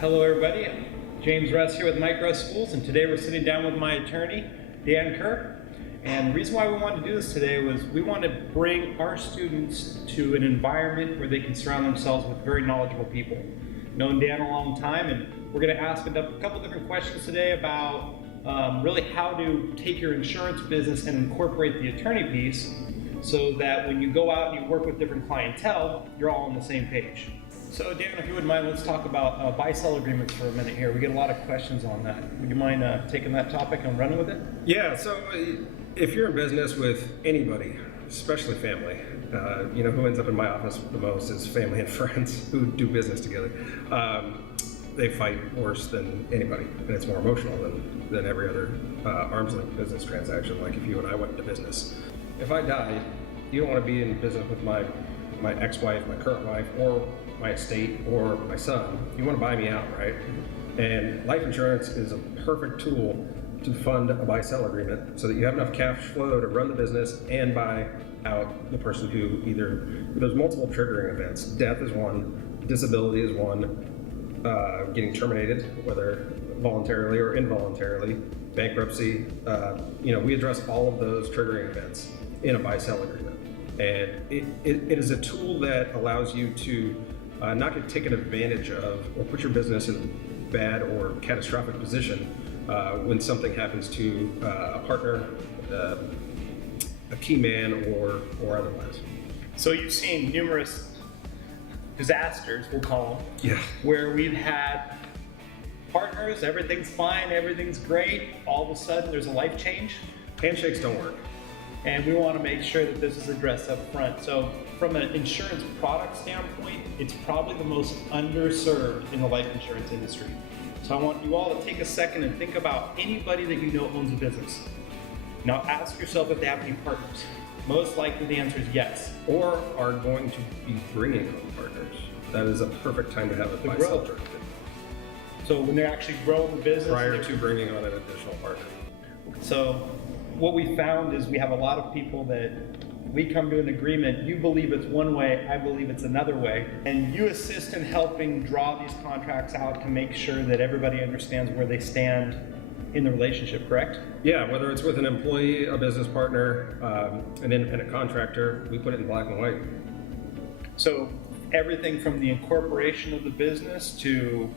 Hello everybody, I'm James Russ here with Micro Schools, and today we're sitting down with my attorney, Dan Kerr. And the reason why we wanted to do this today was we want to bring our students to an environment where they can surround themselves with very knowledgeable people. Known Dan a long time, and we're going to ask a couple different questions today about really how to take your insurance business and incorporate the attorney piece so that when you go out and you work with different clientele, you're all on the same page. So Dan, if you wouldn't mind, let's talk about buy-sell agreements for a minute here. We get a lot of questions on that. Would you mind taking that topic and running with it? Yeah, so if you're in business with anybody, especially family, who ends up in my office the most is family and friends who do business together. They fight worse than anybody, and it's more emotional than every other arm's length business transaction, like if you and I went into business. If I die, you don't want to be in business with my ex-wife, my current wife, or my estate, or my son. You want to buy me out, right? And life insurance is a perfect tool to fund a buy-sell agreement so that you have enough cash flow to run the business and buy out the person who there's multiple triggering events. Death is one, disability is one, getting terminated, whether voluntarily or involuntarily, bankruptcy. We address all of those triggering events in a buy-sell agreement. And it is a tool that allows you to not get taken advantage of or put your business in a bad or catastrophic position when something happens to a partner, a key man, or otherwise. So you've seen numerous disasters, we'll call them, where we've had partners, everything's fine, everything's great, all of a sudden there's a life change. Handshakes don't work. And we want to make sure that this is addressed up front. So from an insurance product standpoint, it's probably the most underserved in the life insurance industry. So I want you all to take a second and think about anybody that you know owns a business. Now ask yourself if they have any partners. Most likely the answer is yes. Or are going to be bringing on partners. That is a perfect time to have a buy-sell agreement. So when they're actually growing the business. Prior to bringing on an additional partner. So what we found is we have a lot of people that we come to an agreement, you believe it's one way, I believe it's another way, and you assist in helping draw these contracts out to make sure that everybody understands where they stand in the relationship, correct? Yeah, whether it's with an employee, a business partner, an independent contractor, we put it in black and white. So everything from the incorporation of the business to...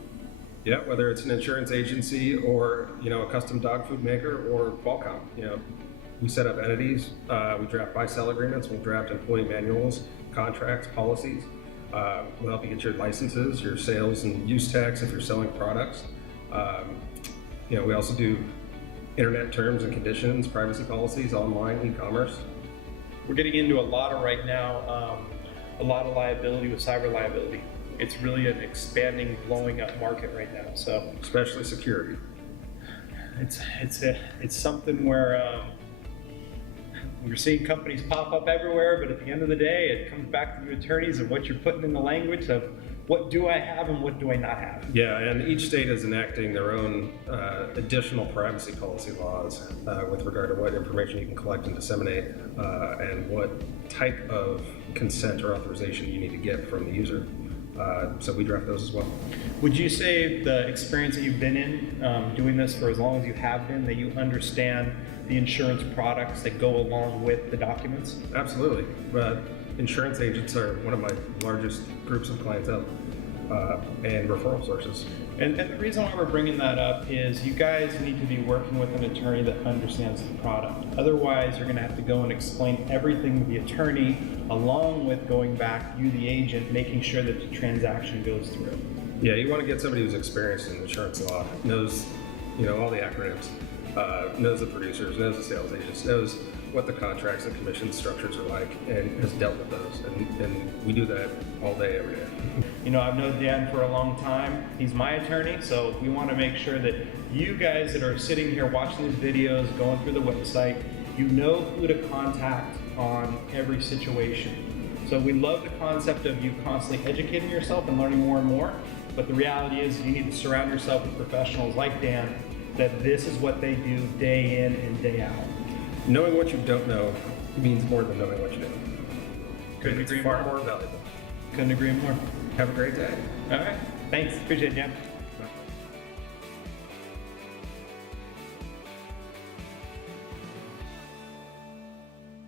Yeah, whether it's an insurance agency or a custom dog food maker or Qualcomm. We set up entities, we draft buy-sell agreements, we'll draft employee manuals, contracts, policies. We'll help you get your licenses, your sales and use tax if you're selling products. We also do internet terms and conditions, privacy policies, online, e-commerce. We're getting into a lot of right now, a lot of liability with cyber liability. It's really an expanding, blowing up market right now. So especially security. It's something where we're seeing companies pop up everywhere, but at the end of the day, it comes back to the attorneys and what you're putting in the language of what do I have and what do I not have. Yeah, and each state is enacting their own additional privacy policy laws with regard to what information you can collect and disseminate and what type of consent or authorization you need to get from the user. So we draft those as well. Would you say the experience that you've been in doing this for as long as you have been, that you understand the insurance products that go along with the documents? Absolutely. Insurance agents are one of my largest groups of clientele and referral sources. And the reason why we're bringing that up is you guys need to be working with an attorney that understands the product. Otherwise, you're going to have to go and explain everything to the attorney, along with going back, you the agent, making sure that the transaction goes through. Yeah, you want to get somebody who's experienced in insurance law, knows all the acronyms, knows the producers, knows the sales agents, knows what the contracts and commission structures are like, and has dealt with those. And we do that all day, every day. I've known Dan for a long time. He's my attorney, so we want to make sure that you guys that are sitting here watching these videos, going through the website, you know who to contact on every situation. So we love the concept of you constantly educating yourself and learning more and more, but the reality is you need to surround yourself with professionals like Dan, that this is what they do day in and day out. Knowing what you don't know means more than knowing what you do. Couldn't agree far more. more valuable. Couldn't agree more. Have a great day. All right. Thanks. Appreciate it, Dan.